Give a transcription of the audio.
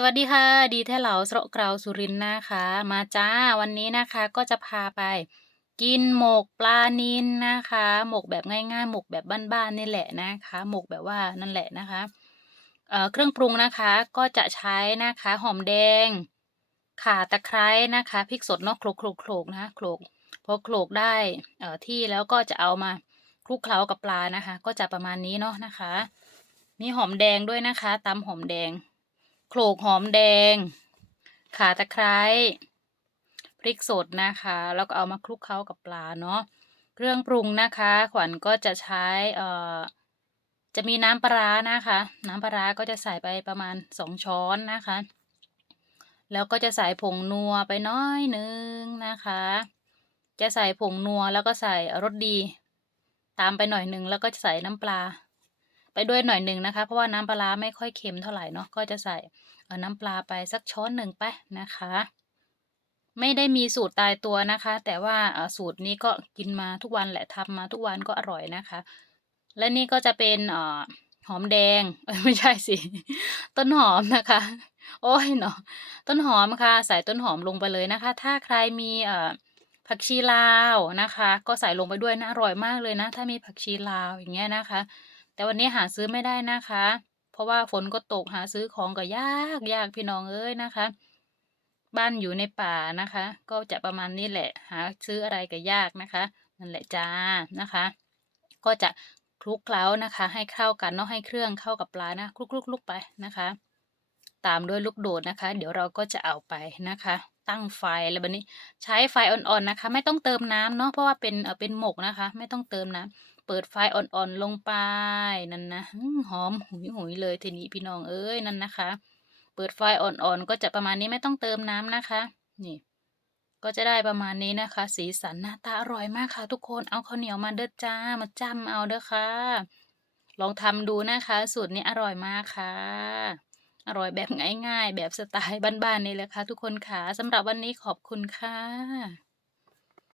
สวัสดีค่ะ ดีแท้เหลาสระเกราสุรินทร์นะคะ มาจ้าวันนี้นะคะก็จะพาไป กินหมกปลานิลนะคะ หมกแบบง่ายๆ หมกแบบบ้านๆนี่แหละนะคะ หมกแบบว่านั่นแหละนะคะเเครื่องปรุงนะคะก็จะใช้นะคะหอมแดงข่าตะไคร้นะคะพริกสดเนาะโขลกโขลกโขลกนะโขลกพอโขลกได้ที่แล้วก็จะเอามาคลุกเคล้ากับปลานะคะ ก็จะประมาณนี้เนาะนะคะมีหอมแดงด้วยนะคะตำหอมแดง โขลกหอมแดง ขาตะไคร้พริกสดนะคะ แล้วก็เอามาคลุกเคล้ากับปลาเนาะเครื่องปรุงนะคะ ขวัญก็จะใช้เอ่อจะมีน้ำปลานะคะ น้ำปลาก็จะใส่ไปประมาณสองช้อนนะคะ แล้วก็จะใส่ผงนัวไปน้อยนึงนะคะ จะใส่ผงนัวแล้วก็ใส่รสดี ตามไปหน่อยหนึ่งแล้วก็จะใส่น้ำปลา ไปด้วยหน่อยหนึ่งนะคะ เพราะว่าน้ำปลาไม่ค่อยเค็มเท่าไหร่เนาะก็จะใส่เอน้ำปลาไปสักช้อนหนึ่งไปนะคะ ไม่ได้มีสูตรตายตัวนะคะ แต่ว่าสูตรนี้ก็กินมาทุกวันแหละทำมาทุกวันก็อร่อยนะคะ และนี่ก็จะเป็นอหอมแดงไม่ใช่สิ ต้นหอมนะคะ โอ้ยเนาะต้นหอมค่ะ ใส่ต้นหอมลงไปเลยนะคะ ถ้าใครมีผักชีลาวนะคะ ก็ใส่ลงไปด้วยนะอร่อยมากเลยนะ ถ้ามีผักชีลาวอย่างเงี้ยนะคะ แต่วันนี้หาซื้อไม่ได้นะคะ เพราะว่าฝนก็ตกหาซื้อของก็ยากยากพี่น้องเอ้ยนะคะ บ้านอยู่ในป่านะคะ ก็จะประมาณนี้แหละ หาซื้ออะไรก็ยากนะคะนั่นแหละจ้านะคะ ก็จะคลุกเคล้านะคะ ให้เข้ากันเนาะให้เครื่องเข้ากับปลานะคลุกๆๆไปนะคะ ตามด้วยลูกโดดนะคะ เดี๋ยวเราก็จะเอาไปนะคะ ตั้งไฟแล้วบัดนี้ใช้ไฟอ่อนๆนะคะ ไม่ต้องเติมน้ำเนาะเพราะว่าเป็นเอ่อเป็นหมกนะคะ ไม่ต้องเติมน้ำ เปิดไฟอ่อนๆลงไปนั่นนะหอมหุยหุยเลยทีนี้พี่น้องเอ้ยนั่นนะคะ เปิดไฟอ่อนๆก็จะประมาณนี้ไม่ต้องเติมน้ำนะคะ นี่ ก็จะได้ประมาณนี้นะคะ สีสันหน้าตาอร่อยมากค่ะ ทุกคนเอาข้าวเหนียวมาเด้อจ้ามาจ้ำเอาเด้อค่ะ ลองทำดูนะคะ สูตรนี้อร่อยมากค่ะอร่อยแบบง่ายๆ แบบสไตล์บ้านๆนี่แหละค่ะทุกคนค่ะสำหรับวันนี้ขอบคุณค่ะ